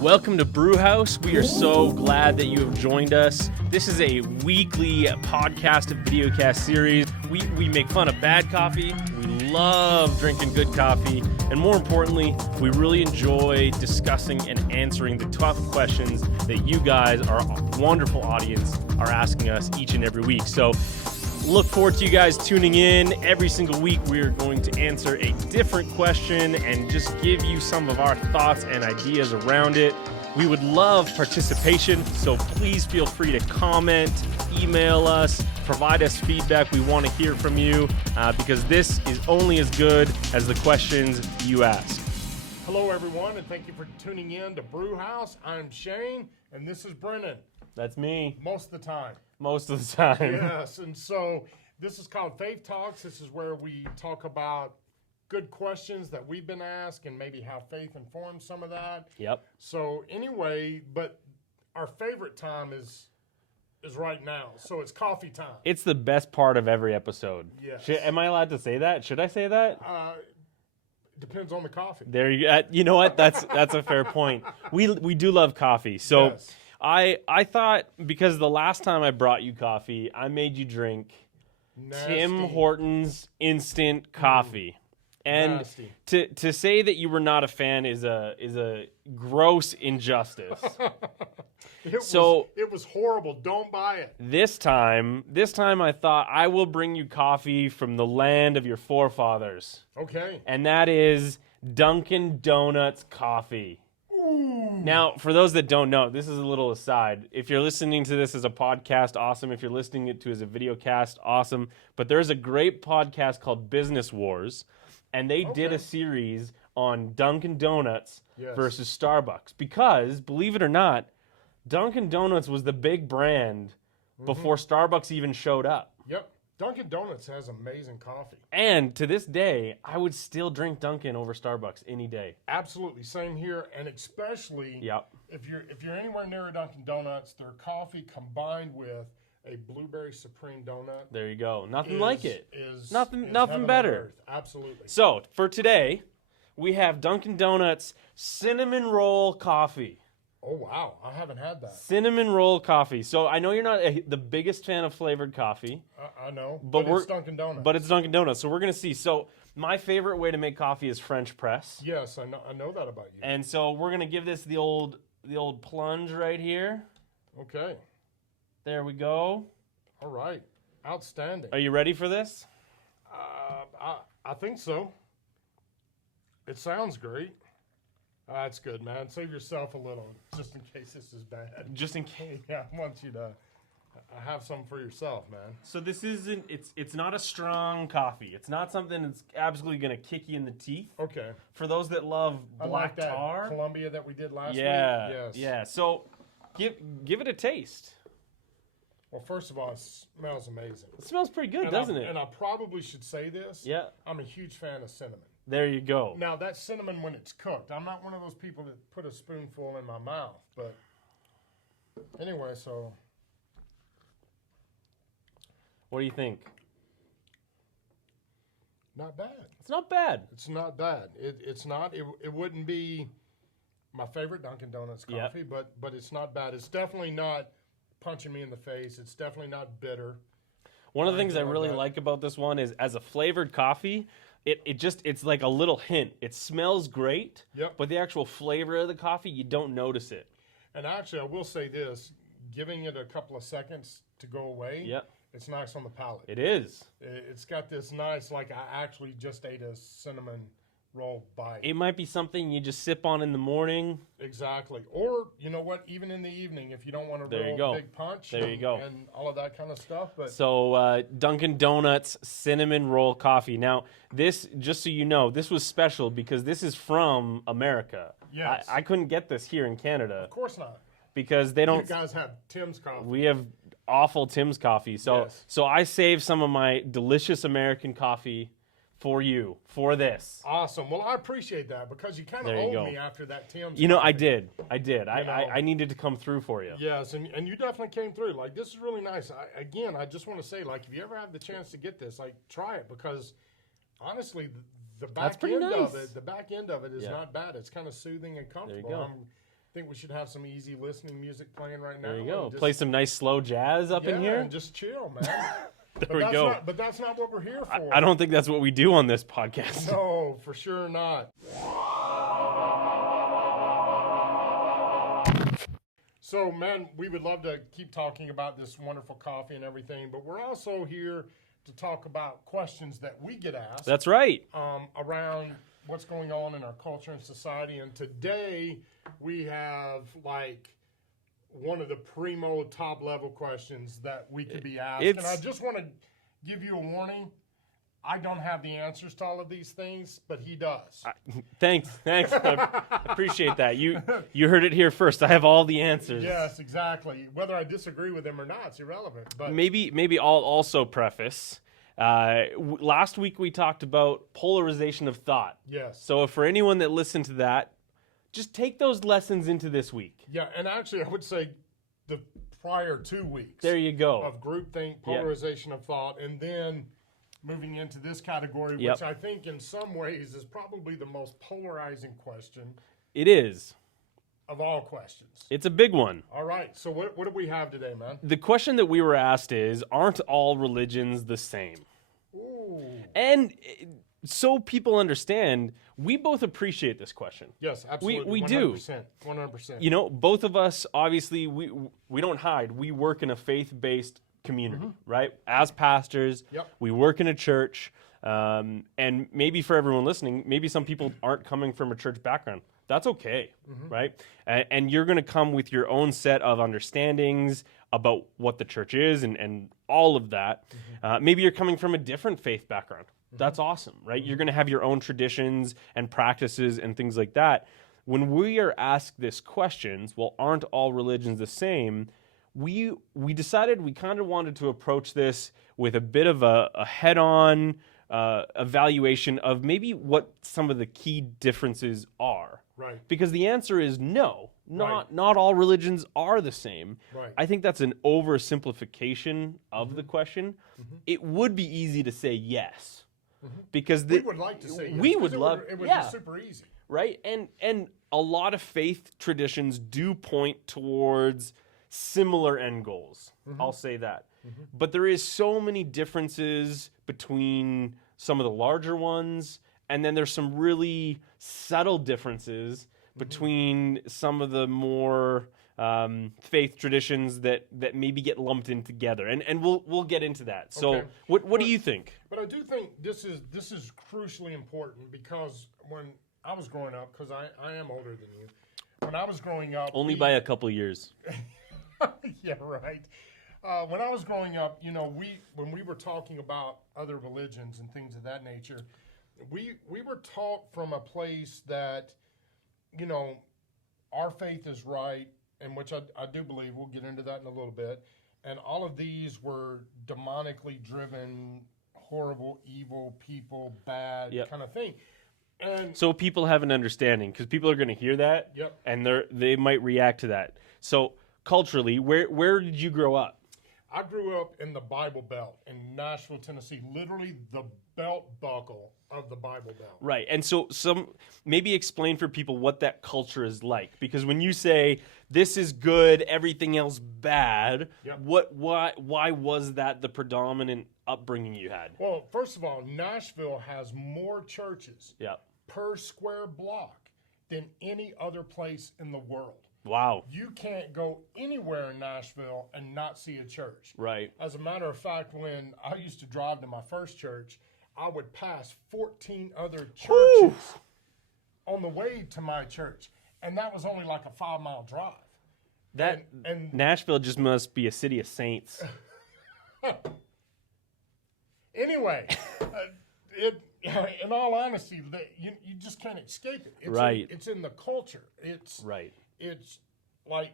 Welcome to Brew House. We are so glad that you have joined us. This is a weekly podcast and videocast series. We make fun of bad coffee. We love drinking good coffee. And more importantly, we really enjoy discussing and answering the tough questions that you guys, our wonderful audience, are asking us each and every week. So look forward to you guys tuning in. Every single week, we are going to answer a different question and just give you some of our thoughts and ideas around it. We would love participation, so please feel free to comment, email us, provide us feedback. We want to hear from you because this is only as good as the questions you ask. Hello, everyone, and thank you for tuning in to Brew House. I'm Shane, and this is Brennan. That's me. Most of the time. Most of the time. Yes, and so this is called Faith Talks. This is where we talk about good questions that we've been asked and maybe how faith informs some of that. Yep. So anyway, but our favorite time is right now. So it's coffee time. It's the best part of every episode. Yes. Am I allowed to say that? Should I say that? Depends on the coffee. There you go. You know what? That's a fair point. We do love coffee. So Yes. I thought because the last time I brought you coffee, I made you drink Tim Nasty. Hortons instant coffee. And Nasty. to say that you were not a fan is a gross injustice. It was horrible. Don't buy it. This time I thought I will bring you coffee from the land of your forefathers. Okay. And that is Dunkin' Donuts coffee. Ooh. Now, for those that don't know, this is a little aside. If you're listening to this as a podcast, awesome. If you're listening to it as a videocast, awesome. But there's a great podcast called Business Wars, and they did a series on Dunkin' Donuts versus Starbucks. Because, believe it or not, Dunkin' Donuts was the big brand before Starbucks even showed up. Yep. Dunkin' Donuts has amazing coffee. And to this day, I would still drink Dunkin' over Starbucks any day. Absolutely, same here, and especially if you're anywhere near a Dunkin' Donuts, their coffee combined with a blueberry supreme donut. There you go. Nothing like it. Is Nothing heaven on better. earth. Absolutely. So for today, we have Dunkin' Donuts cinnamon roll coffee. Oh wow, I haven't had that. Cinnamon roll coffee. So I know you're not the biggest fan of flavored coffee. I know, but it's Dunkin' Donuts. But it's Dunkin' Donuts. So we're gonna see. So my favorite way to make coffee is French press. Yes, I know that about you. And so we're gonna give this the old plunge right here. Okay. There we go. All right. Outstanding. Are you ready for this? I think so. It sounds great. That's good, man. Save yourself a little, just in case this is bad. Just in case. Yeah, I want you to have some for yourself, man. So this isn't. It's not a strong coffee. It's not something that's absolutely gonna kick you in the teeth. Okay. For those that love I black like that tar. Columbia that we did last week. Yes. Yes. Yeah. So give it a taste. Well, first of all, it smells amazing. It smells pretty good, doesn't it? And I probably should say this. Yeah. I'm a huge fan of cinnamon. There you go. Now, that's cinnamon when it's cooked. I'm not one of those people that put a spoonful in my mouth. But anyway, so. What do you think? Not bad. It's not bad. It's not bad. It's not. It wouldn't be my favorite Dunkin' Donuts coffee, but it's not bad. It's definitely not punching me in the face. It's definitely not bitter. One of the things I really like about this one is as a flavored coffee, it's like a little hint. It smells great, but the actual flavor of the coffee, you don't notice it. And actually, I will say this, giving it a couple of seconds to go away, it's nice on the palate. It is. It's got this nice, like I actually just ate a cinnamon roll bite. It might be something you just sip on in the morning. Exactly. Or, you know what, even in the evening, if you don't want to roll a big punch and all of that kind of stuff. But so Dunkin' Donuts cinnamon roll coffee. Now, this, just so you know, this was special because this is from America. Yes. I couldn't get this here in Canada. Of course not. Because they don't. You guys have Tim's coffee. We have awful Tim's coffee. So I saved some of my delicious American coffee for you, for this. Awesome. Well, I appreciate that because you kind of owed me after that Tim's. You know, coffee. I did. I needed to come through for you. Yes, and you definitely came through. Like, this is really nice. I just want to say, like, if you ever have the chance to get this, like, try it because, honestly, the back end of it, is not bad. It's kind of soothing and comfortable. think we should have some easy listening music playing right now. There you go. Just, Play some nice slow jazz up in here. And just chill, man. There we go. But that's not what we're here for. I don't think that's what we do on this podcast. No, for sure not. So, man, we would love to keep talking about this wonderful coffee and everything, but we're also here to talk about questions that we get asked. That's right. Around what's going on in our culture and society. And today we have like one of the primo top level questions that we could be asked. And I just want to give you a warning. I don't have the answers to all of these things, but he does. Thanks. I appreciate that. You heard it here first. I have all the answers. Yes, exactly. Whether I disagree with him or not, it's irrelevant. But maybe I'll also preface. Last week we talked about polarization of thought. yes. So for anyone that listened to that, just take those lessons into this week. Yeah, and actually I would say the prior 2 weeks. There you go. Of groupthink, polarization of thought, and then moving into this category, which I think in some ways is probably the most polarizing question. It is. Of all questions. It's a big one. All right, so what do we have today, man? The question that we were asked is, aren't all religions the same? Ooh. And so people understand, we both appreciate this question. Yes, absolutely. We 100%, do. 100%. You know, both of us, obviously, we don't hide. We work in a faith-based community, right? As pastors, we work in a church, and maybe for everyone listening, maybe some people aren't coming from a church background. That's okay, right? And you're going to come with your own set of understandings about what the church is and all of that. Maybe you're coming from a different faith background. That's awesome, right? You're going to have your own traditions and practices and things like that. When we are asked this questions, well, aren't all religions the same? We decided we kind of wanted to approach this with a bit of a head-on evaluation of maybe what some of the key differences are. Right. Because the answer is no, not all religions are the same. Right. I think that's an oversimplification of the question. It would be easy to say yes. Because we would like to say yes. We would love it would be super easy. Right? And a lot of faith traditions do point towards similar end goals. I'll say that. But there is so many differences between some of the larger ones, and then there's some really subtle differences between some of the more faith traditions that maybe get lumped in together. And we'll get into that. So what do you think? But I do think this is crucially important because when I was growing up, because I am older than you, when I was growing up... Only by a couple years. Yeah, right. When I was growing up, you know, when we were talking about other religions and things of that nature, we were taught from a place that, you know, our faith is right, and which I do believe. We'll get into that in a little bit. And all of these were demonically driven, horrible, evil people, bad kind of thing. And so people have an understanding, because people are going to hear that, and they might react to that. So culturally, where did you grow up? I grew up in the Bible Belt in Nashville, Tennessee, literally the belt buckle of the Bible Belt. Right, and so maybe explain for people what that culture is like, because when you say this is good, everything else bad, why was that the predominant upbringing you had? Well, first of all, Nashville has more churches per square block than any other place in the world. Wow. You can't go anywhere in Nashville and not see a church. Right. As a matter of fact, when I used to drive to my first church, I would pass 14 other churches on the way to my church. And that was only like a 5-mile drive. And Nashville just must be a city of saints. Anyway, in all honesty, you just can't escape it. It's in the culture. It's like,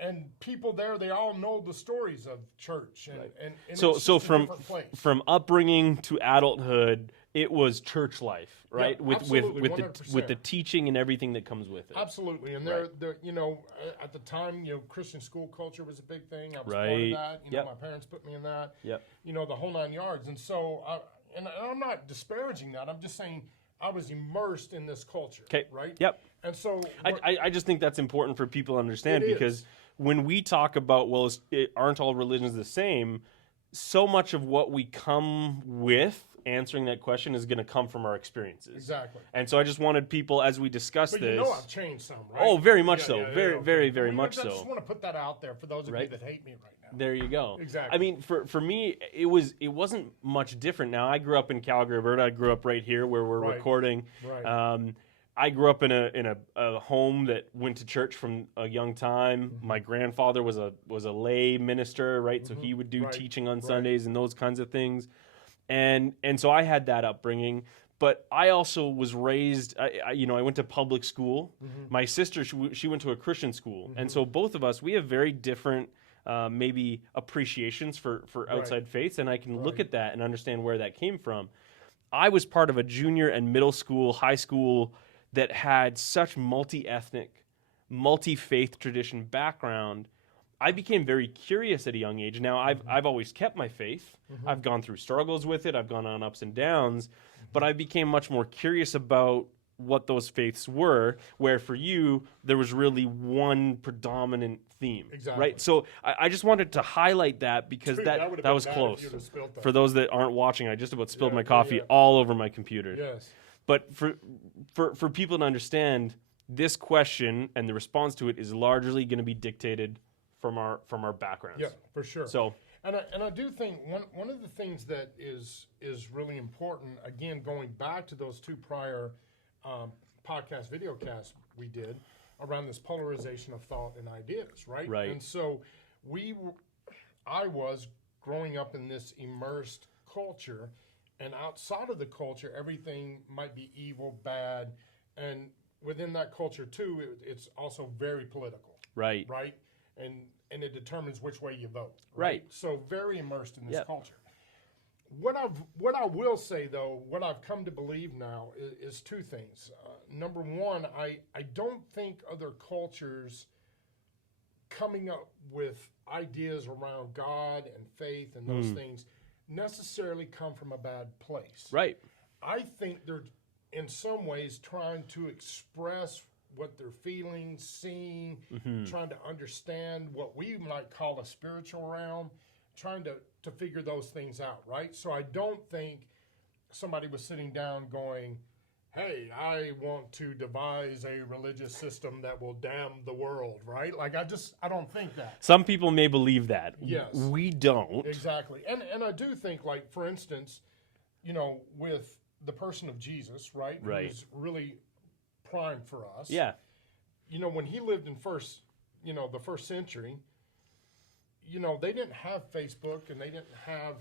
and people there, they all know the stories of church. And so it's just a different place. From upbringing to adulthood, it was church life, right? Yeah, with the teaching and everything that comes with it. Absolutely. And they're you know, at the time, you know, Christian school culture was a big thing. I was part of that. You know, my parents put me in that. You know, the whole 9 yards. And so, I'm not disparaging that. I'm just saying I was immersed in this culture. Okay. Right? Yep. And so I just think that's important for people to understand, It because is. when we talk about, well, aren't all religions the same, so much of what we come with answering that question is going to come from our experiences. Exactly. And so I just wanted people, as we discuss But this. you know I've changed some, right? Oh, very much so. Yeah, Very, okay. very, very I mean, much I just so. want to put that out there for those of you Right. that hate me right now. There you go. Exactly. I mean, for me, it wasn't much different. Now, I grew up in Calgary, Alberta. I grew up right here where we're Right. recording. Right. I grew up in a home that went to church from a young time. Mm-hmm. My grandfather was a lay minister, right? So he would do Right. teaching on Right. Sundays and those kinds of things. And so I had that upbringing. But I also was raised, I went to public school. Mm-hmm. My sister, she went to a Christian school. And so both of us, we have very different maybe appreciations for outside faiths. And I can look at that and understand where that came from. I was part of a junior and middle school, high school that had such multi-ethnic, multi-faith tradition background. I became very curious at a young age. Now, I've always kept my faith. I've gone through struggles with it. I've gone on ups and downs. But I became much more curious about what those faiths were, where for you, there was really one predominant theme. Exactly. Right? So I just wanted to highlight that because Dude, that would've that been was bad if close. you'd have spilled that. For those that aren't watching, I just about spilled my coffee yeah. all over my computer. Yes. But for people to understand, this question and the response to it is largely going to be dictated from our backgrounds. Yeah, for sure. So And I do think one of the things that is really important, again, going back to those two prior podcast, videocasts we did around this polarization of thought and ideas, right? Right. And so I was growing up in this immersed culture, and outside of the culture, everything might be evil, bad, and within that culture too, it's also very political. right. Right? And it determines which way you vote. Right. So very immersed in this Yeah. culture. What I will say though, what I've come to believe now is two things. Number one, I don't think other cultures coming up with ideas around God and faith and those things necessarily come from a bad place. Right. I think they're in some ways trying to express what they're feeling, seeing, trying to understand what we might call a spiritual realm, trying to figure those things out, right? So I don't think somebody was sitting down going, hey, I want to devise a religious system that will damn the world, right? Like I don't think that. Some people may believe that. Yes. We don't. Exactly. And I do think, like, for instance, with the person of Jesus, right? Right. Who's really prime for us. Yeah. When he lived in the first century, they didn't have Facebook and they didn't have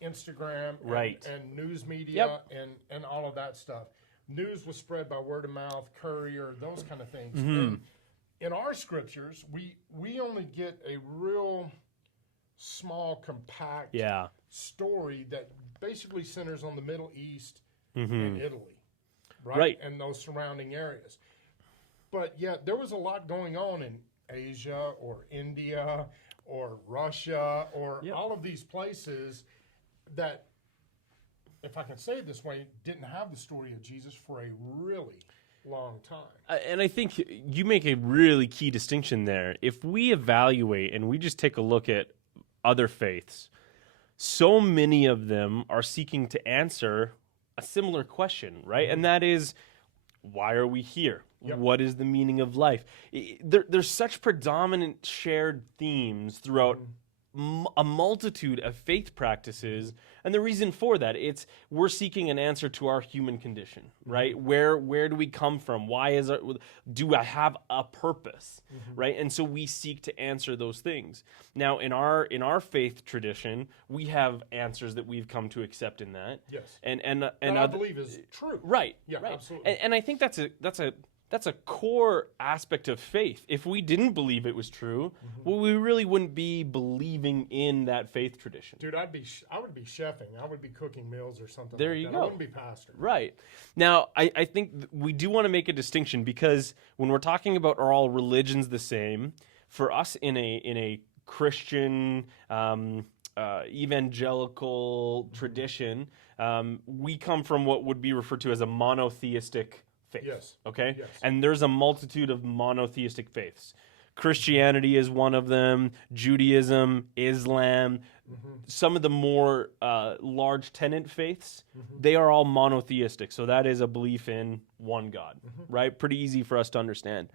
Instagram Right. and news media Yep. and all of that stuff. News was spread by word of mouth, courier, those kind of things. Mm-hmm. And in our scriptures, we only get a real small, compact Yeah. story that basically centers on the Middle East Mm-hmm. and Italy, Right. And those surrounding areas. But yet there was a lot going on in Asia or India or Russia or Yep. all of these places that, if I can say it this way, didn't have the story of Jesus for a really long time. And I think you make a really key distinction there. If we evaluate and we just take a look at other faiths, so many of them are seeking to answer a similar question, right? And that is, why are we here? Yep. What is the meaning of life? There's such predominant shared themes throughout a multitude of faith practices, and the reason for that, we're seeking an answer to our human condition, right? Where do we come from? Do I have a purpose, right? And so we seek to answer those things. Now, in our faith tradition, we have answers that we've come to accept in that. Yes. And I believe is true. right. Yeah, right. absolutely. And I think that's a core aspect of faith. If we didn't believe it was true, well, we really wouldn't be believing in that faith tradition. Dude, I would be chefing. I would be cooking meals or something. There like you that. go. I wouldn't be pastor. Right. Now, I think we do want to make a distinction because when we're talking about are all religions the same, for us in a Christian evangelical tradition, we come from what would be referred to as a monotheistic faith. Yes. Okay? Yes. And there's a multitude of monotheistic faiths. Christianity is one of them, Judaism, Islam, some of the more large tenant faiths, they are all monotheistic. So that is a belief in one God, right? Pretty easy for us to understand.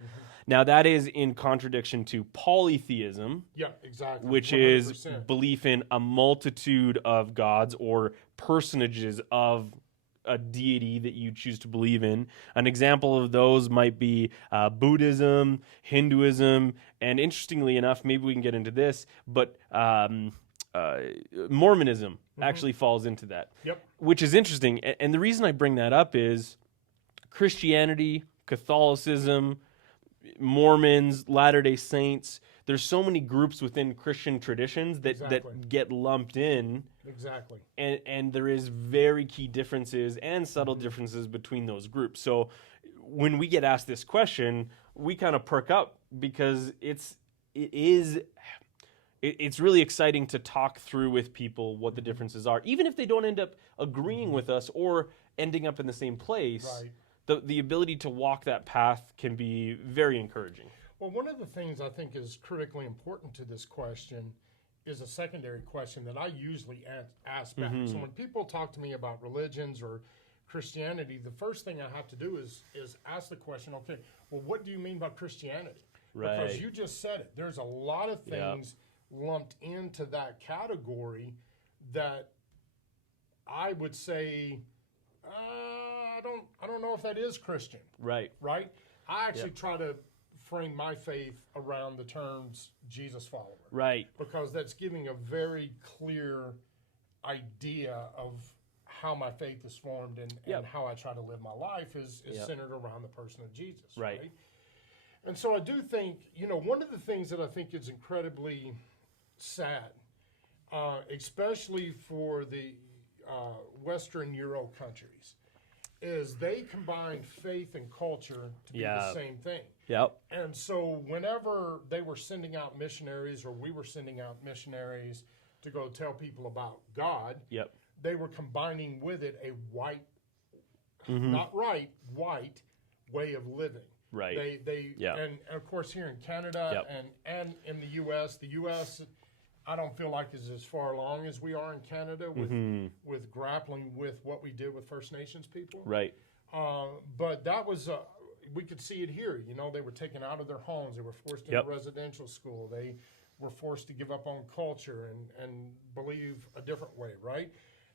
Now that is in contradiction to polytheism, Yeah, exactly. which 100%. is belief in a multitude of gods or personages of a deity that you choose to believe in. An example of those might be Buddhism, Hinduism, and interestingly enough, maybe we can get into this, but Mormonism actually falls into that, Yep. which is interesting. And the reason I bring that up is Christianity, Catholicism, Mormons, Latter-day Saints. There's so many groups within Christian traditions that, Exactly. that get lumped in. Exactly. And there is very key differences and subtle differences between those groups. So when we get asked this question, we kind of perk up because it's really exciting to talk through with people what the differences are, even if they don't end up agreeing with us or ending up in the same place. Right. The ability to walk that path can be very encouraging. Well, one of the things I think is critically important to this question is a secondary question that I usually ask back. So when people talk to me about religions or Christianity, the first thing I have to do is ask the question, okay, well, what do you mean by Christianity? Right. Because you just said it. There's a lot of things lumped into that category that I would say, I don't know if that is Christian. Right. Right? I actually try to frame my faith around the terms Jesus follower. Right. Because that's giving a very clear idea of how my faith is formed and how I try to live my life is centered around the person of Jesus. Right. And so I do think, one of the things that I think is incredibly sad, especially for the Western Euro countries, is they combine faith and culture to be the same thing. Yep. And so whenever they were sending out missionaries or we were sending out missionaries to go tell people about God, they were combining with it a white, not right, white way of living. Right. And of course here in Canada and in the U.S., I don't feel like is as far along as we are in Canada with grappling with what we did with First Nations people. Right. But that was, we could see it here. They were taken out of their homes. They were forced into residential school. They were forced to give up on culture and believe a different way, right?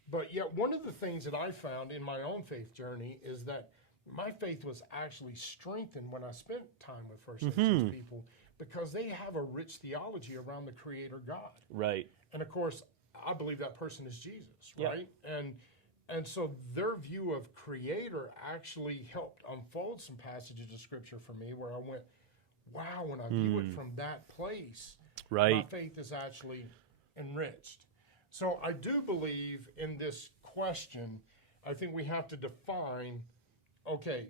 But yet one of the things that I found in my own faith journey is that my faith was actually strengthened when I spent time with First Nations people, because they have a rich theology around the Creator God. Right. And of course, I believe that person is Jesus, right? And so their view of Creator actually helped unfold some passages of Scripture for me where I went, wow, when I view it from that place, my faith is actually enriched. So I do believe in this question, I think we have to define, okay,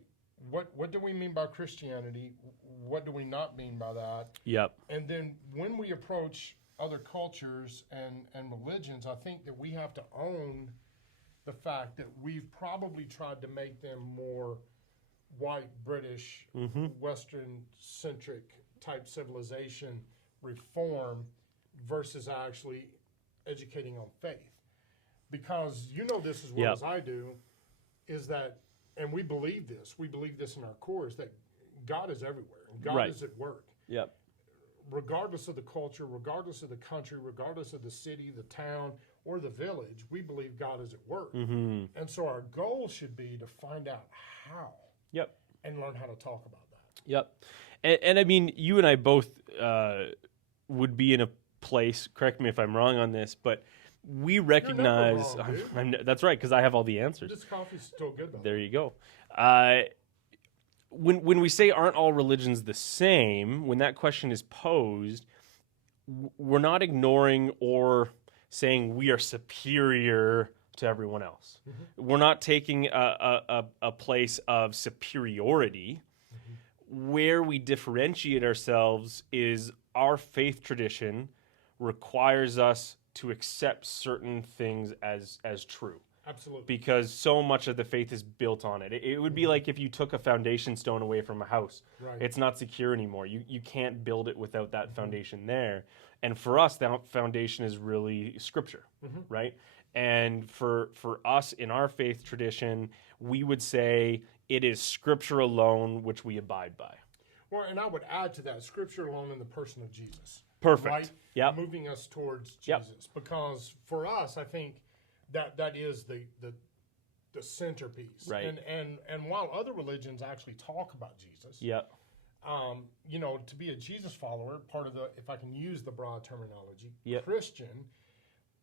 what do we mean by Christianity? What do we not mean by that? Yep. And then when we approach other cultures and religions, I think that we have to own the fact that we've probably tried to make them more white, British, Western-centric type civilization reform versus actually educating on faith. Because this as well as I do, is that, and we believe this in our core, is that God is everywhere, and God is at work. Yep. Regardless of the culture, regardless of the country, regardless of the city, the town, or the village, we believe God is at work. And so our goal should be to find out how and learn how to talk about that. Yep. And I mean, you and I both would be in a place, correct me if I'm wrong on this, but we recognize... You're never wrong, dude. That's right, because I have all the answers. This coffee's still good, though. There you go. When we say aren't all religions the same, when that question is posed, we're not ignoring or saying we are superior to everyone else. We're not taking a place of superiority. Where we differentiate ourselves is our faith tradition requires us to accept certain things as true. Absolutely. Because so much of the faith is built on it. It would be like if you took a foundation stone away from a house. Right. It's not secure anymore. You can't build it without that foundation there. And for us, that foundation is really Scripture, right? And for us in our faith tradition, we would say it is Scripture alone which we abide by. Well, and I would add to that, Scripture alone in the person of Jesus. Perfect. Right? Yep. Moving us towards Yep. Jesus. Because for us, I think that is the centerpiece. Right. And while other religions actually talk about Jesus, Yep. you know, to be a Jesus follower, part of the, if I can use the broad terminology, Yep. Christian,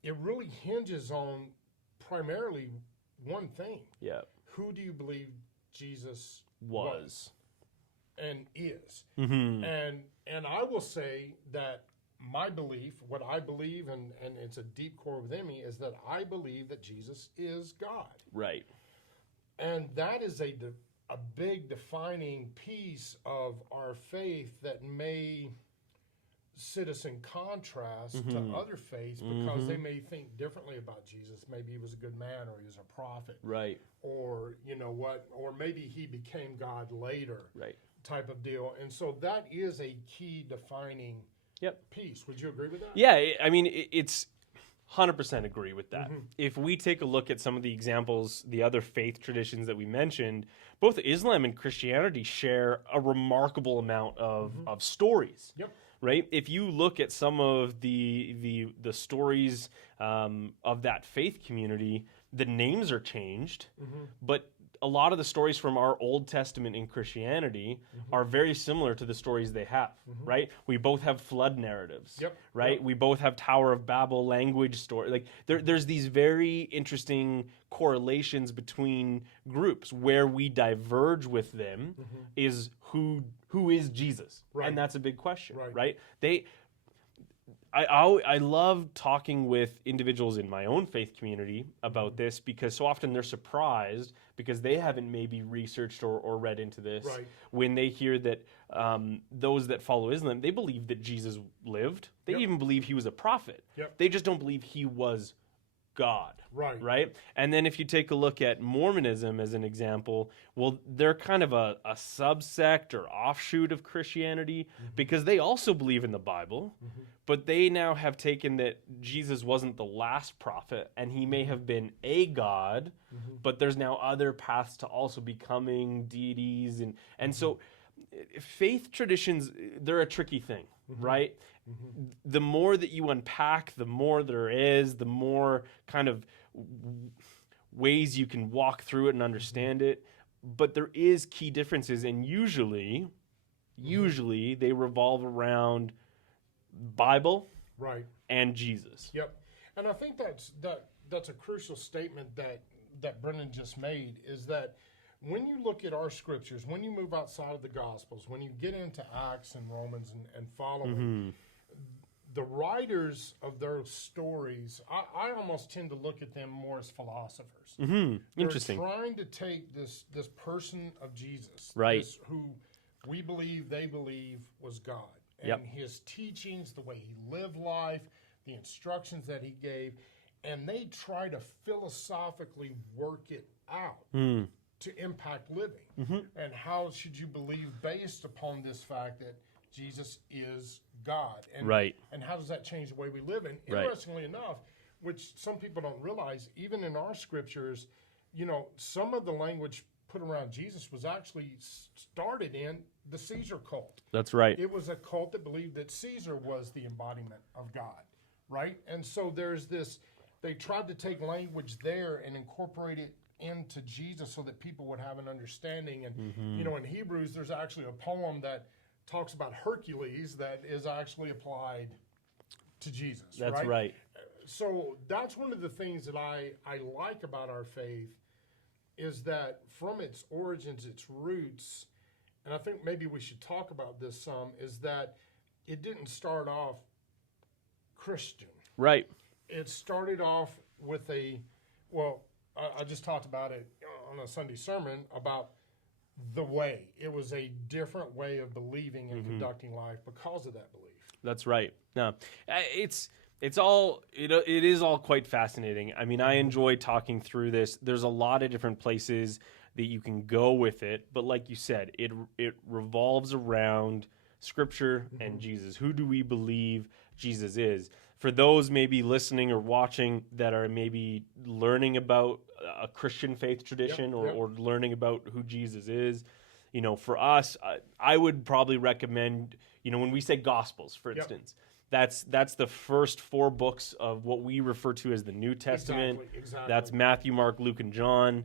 it really hinges on primarily one thing. Yep. Who do you believe Jesus Was. and is? Mm-hmm. And I will say that my belief, what I believe, and it's a deep core within me, is that I believe that Jesus is God. Right. And that is a big defining piece of our faith that may sit us in contrast to other faiths because they may think differently about Jesus. Maybe he was a good man, or he was a prophet. Right. Or, you know what, or maybe he became God later. Right. Type of deal. And so that is a key defining piece. Would you agree with that? Yeah, I mean, it's 100% agree with that. If we take a look at some of the examples, the other faith traditions that we mentioned, both Islam and Christianity share a remarkable amount of stories. Yep. Right? If you look at some of the stories of that faith community, the names are changed, but a lot of the stories from our Old Testament in Christianity are very similar to the stories they have, right? We both have flood narratives, right? Yep. We both have Tower of Babel language story. Like there's these very interesting correlations between groups. Where we diverge with them is who is Jesus, Right. and that's a big question, Right. right? I love talking with individuals in my own faith community about this because so often they're surprised because they haven't maybe researched or read into this. Right. When they hear that those that follow Islam, they believe that Jesus lived. They even believe he was a prophet. Yep. They just don't believe he was God. Right. Right? And then if you take a look at Mormonism as an example, well, they're kind of a subsect or offshoot of Christianity because they also believe in the Bible, but they now have taken that Jesus wasn't the last prophet and he may have been a God, but there's now other paths to also becoming deities. And so faith traditions, they're a tricky thing, right? The more that you unpack, the more there is, the more kind of ways you can walk through it and understand it. But there is key differences, and usually they revolve around Bible Right. and Jesus. Yep. And I think that's a crucial statement that Brennan just made, is that when you look at our scriptures, when you move outside of the Gospels, when you get into Acts and Romans and following, the writers of those stories, I almost tend to look at them more as philosophers. Interesting. They're trying to take this person of Jesus, Right. this who we believe, they believe was God, and his teachings, the way he lived life, the instructions that he gave, and they try to philosophically work it out to impact living. And how should you believe based upon this fact that Jesus is God? And, Right. and how does that change the way we live? And Right. interestingly enough, which some people don't realize, even in our scriptures, you know, some of the language put around Jesus was actually started in the Caesar cult. That's right. It was a cult that believed that Caesar was the embodiment of God, right? And so there's this, they tried to take language there and incorporate it into Jesus so that people would have an understanding. And, you know, in Hebrews, there's actually a poem that talks about Hercules that is actually applied to Jesus. That's right. So that's one of the things that I like about our faith, is that from its origins, its roots, and I think maybe we should talk about this some, is that it didn't start off Christian. Right. It started off with I just talked about it on a Sunday sermon about the way. It was a different way of believing and conducting life because of that belief. That's right. No, it's It's all, it is all quite fascinating. I mean, I enjoy talking through this. There's a lot of different places that you can go with it, but like you said, it revolves around Scripture and Jesus. Who do we believe Jesus is? For those maybe listening or watching that are maybe learning about a Christian faith tradition or learning about who Jesus is, for us, I would probably recommend, when we say Gospels, for instance, that's the first 4 books of what we refer to as the New Testament. Exactly. That's Matthew, Mark, Luke, and John.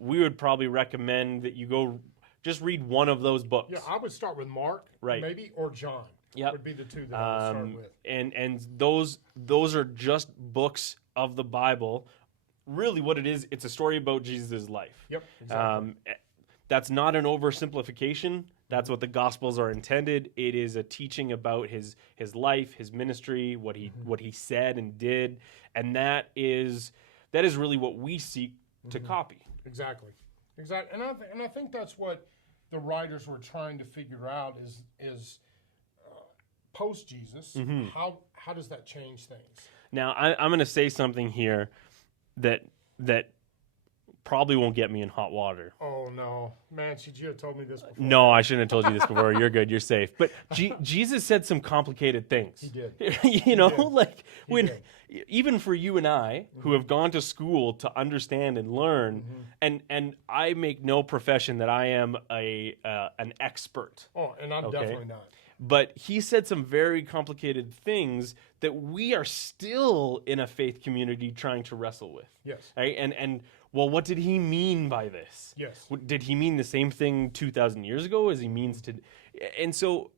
We would probably recommend that you go just read one of those books. Yeah, I would start with Mark, maybe, or John. Yep. Would be the 2 that I would start with. And those are just books of the Bible. Really what it is, it's a story about Jesus' life. Yep, exactly. That's not an oversimplification. That's what the Gospels are intended. It is a teaching about his life, his ministry, what he said and did, and that is really what we seek to copy. Exactly. And I think that's what the writers were trying to figure out is post Jesus. How does that change things? Now I'm going to say something here that probably won't get me in hot water. Oh, no. Man, should you have told me this before? No, I shouldn't have told you this before. You're good. You're safe. But Jesus said some complicated things. He did. Even for you and I, who have gone to school to understand and learn, and I make no profession that I am an expert. Oh, and I'm definitely not. But he said some very complicated things that we are still in a faith community trying to wrestle with. Yes. Right? And well, what did he mean by this? Yes. Did he mean the same thing 2,000 years ago as he means to? And so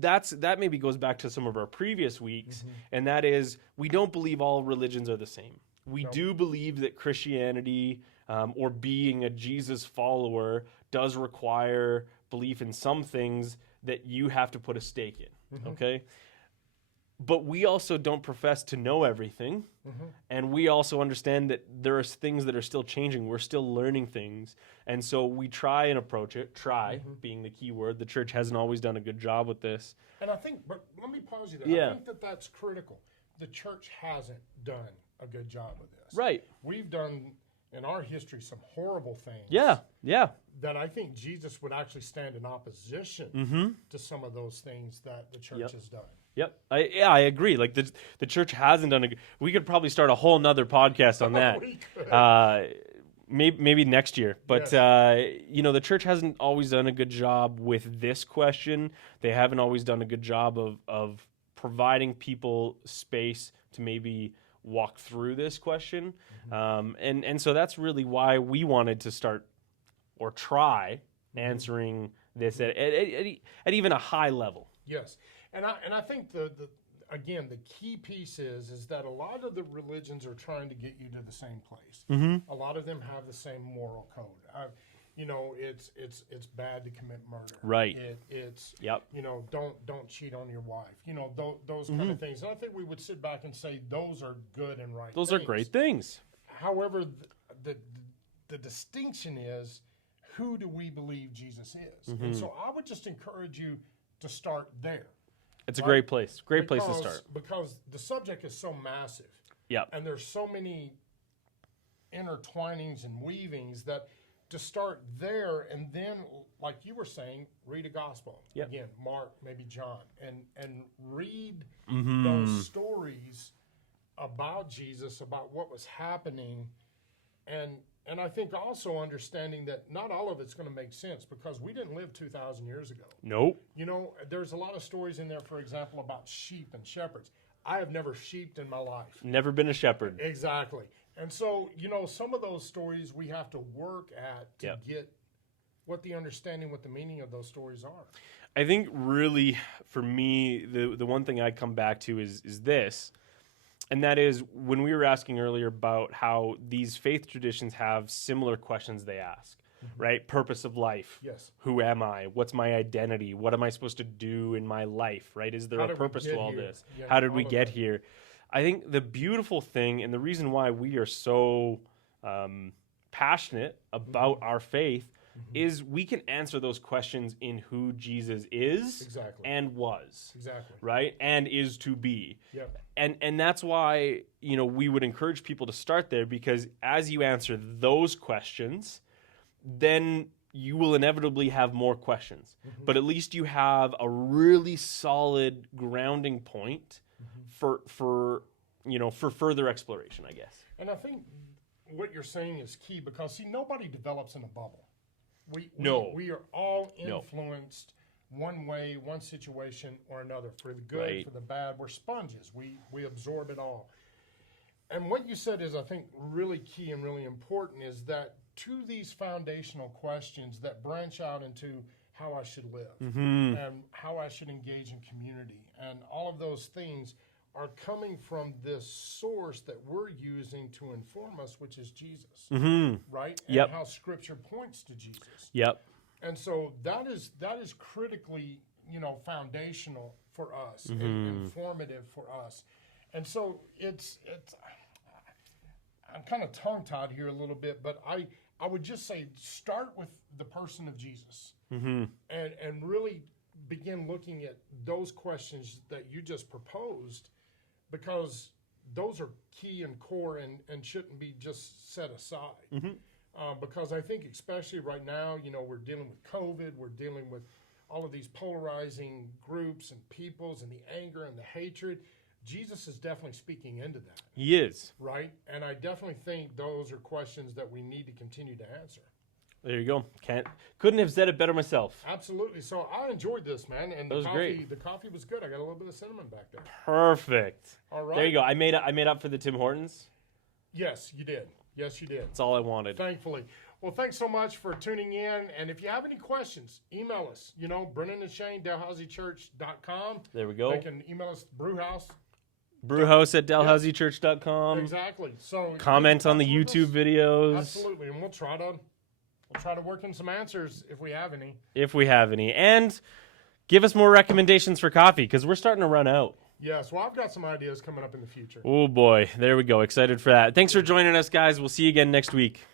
that maybe goes back to some of our previous weeks, and that is we don't believe all religions are the same. We do believe that Christianity or being a Jesus follower does require belief in some things that you have to put a stake in, okay? But we also don't profess to know everything, and we also understand that there are things that are still changing. We're still learning things, and so we try and approach it, being the key word. The church hasn't always done a good job with this. And I think, but let me pause you there. I think that's critical. The church hasn't done a good job with this. Right. We've done, in our history, some horrible things. Yeah. That I think Jesus would actually stand in opposition to some of those things that the church has done. Yep. I agree. Like the church hasn't done we could probably start a whole nother podcast on that. We could. Maybe next year. But the church hasn't always done a good job with this question. They haven't always done a good job of providing people space to maybe walk through this question. And so that's really why we wanted to start or try answering this at even a high level. Yes. And I think the key piece is that a lot of the religions are trying to get you to the same place. A lot of them have the same moral code. It's bad to commit murder. Right. It's don't cheat on your wife. Those kind of things. And I think we would sit back and say those are good and right. Those are great things. However, the distinction is, who do we believe Jesus is? And so I would just encourage you to start there. It's a great place. Great place to start. Because the subject is so massive. Yeah. And there's so many intertwinings and weavings that to start there and then, like you were saying, read a gospel. Yep. Again, Mark, maybe John, and read those stories about Jesus, about what was happening, and I think also understanding that not all of it's going to make sense because we didn't live 2,000 years ago. Nope. There's a lot of stories in there, for example, about sheep and shepherds. I have never sheeped in my life. Never been a shepherd. Exactly. And so, some of those stories we have to work at to get what the meaning of those stories are. I think really, for me, the one thing I come back to is this. And that is when we were asking earlier about how these faith traditions have similar questions they ask, right? Purpose of life. Yes. Who am I? What's my identity? What am I supposed to do in my life, right? Is there a purpose to all this? Yeah, how did we get here? I think the beautiful thing and the reason why we are so passionate about our faith is we can answer those questions in who Jesus is Exactly. and was. Exactly. Right? And is to be. Yep. And that's why, we would encourage people to start there, because as you answer those questions, then you will inevitably have more questions. But at least you have a really solid grounding point for further exploration, I guess. And I think what you're saying is key, because see, nobody develops in a bubble. We are all influenced one way, one situation or another, for the good, Right. for the bad. We're sponges. We absorb it all. And what you said is, I think, really key and really important, is that to these foundational questions that branch out into how I should live and how I should engage in community, and all of those things are coming from this source that we're using to inform us, which is Jesus, right? And Yep. how Scripture points to Jesus. Yep. And so that is critically, foundational for us and informative for us. And so it's I'm kind of tongue-tied here a little bit, but I would just say start with the person of Jesus and really begin looking at those questions that you just proposed, because those are key and core and shouldn't be just set aside. Because I think especially right now, we're dealing with COVID, we're dealing with all of these polarizing groups and peoples and the anger and the hatred. Jesus is definitely speaking into that. He is. Right? And I definitely think those are questions that we need to continue to answer. There you go. Couldn't have said it better myself. Absolutely. So I enjoyed this, man. And That was great. The coffee was good. I got a little bit of cinnamon back there. Perfect. All right. There you go. I made up for the Tim Hortons. Yes, you did. Yes, you did. That's all I wanted. Thankfully. Well, thanks so much for tuning in. And if you have any questions, email us. Brennan and Shane, DalhousieChurch.com. There we go. They can email us, Brew House. Brewhouse at DalhousieChurch.com. Exactly. So Comment on the YouTube videos. Absolutely, and we'll try to work in some answers if we have any. If we have any. And give us more recommendations for coffee, because we're starting to run out. Yes, well, I've got some ideas coming up in the future. Oh boy, there we go. Excited for that. Thanks for joining us, guys. We'll see you again next week.